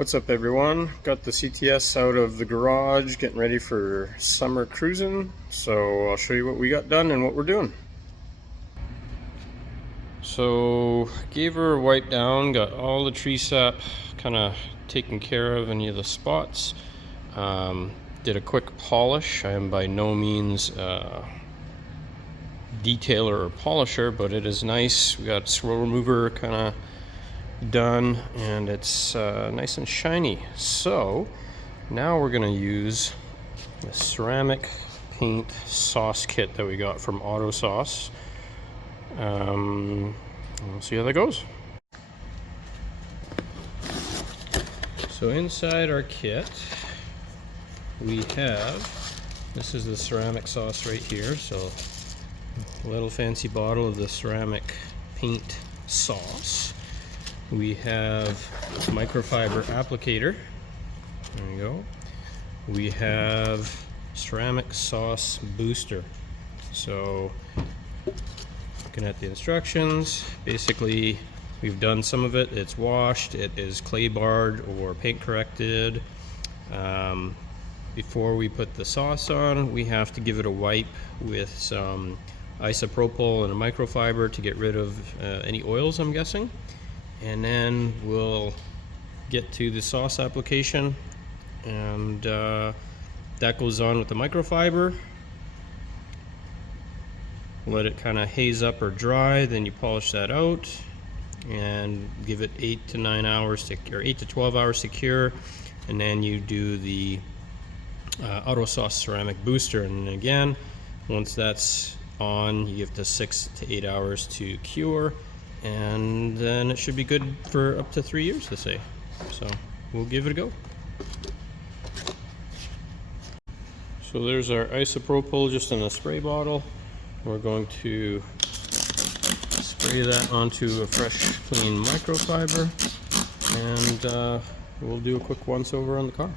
What's up everyone? Got the CTS out of the garage getting ready for summer cruising, so I'll show you what we got done and what we're doing. So gave her a wipe down, got all the tree sap kind of taken care of, any of the spots. Did a quick polish. I am by no means detailer or polisher, but it is nice. We got swirl remover kind of done and it's nice and shiny. So now we're going to use the ceramic paint sauce kit that we got from Auto Sauce. We'll see how that goes. So inside our kit we have, this is the ceramic sauce right here, so a little fancy bottle of the ceramic paint sauce. We have microfiber applicator. There you go. We have ceramic sauce booster. So looking at the instructions, basically we've done some of it. It's washed, it is clay barred or paint corrected. Before we put the sauce on, we have to give it a wipe with some isopropyl and a microfiber to get rid of any oils, I'm guessing. And then we'll get to the sauce application, and that goes on with the microfiber. Let it kind of haze up or dry, then you polish that out and give it 8 to 9 hours to, or 8 to 12 hours to cure, and then you do the Auto Sauce ceramic booster. And again, once that's on, you give it 6 to 8 hours to cure, and then it should be good for up to 3 years, they say. So we'll give it a go. So there's our isopropyl just in a spray bottle. We're going to spray that onto a fresh clean microfiber, and we'll do a quick once over on the car.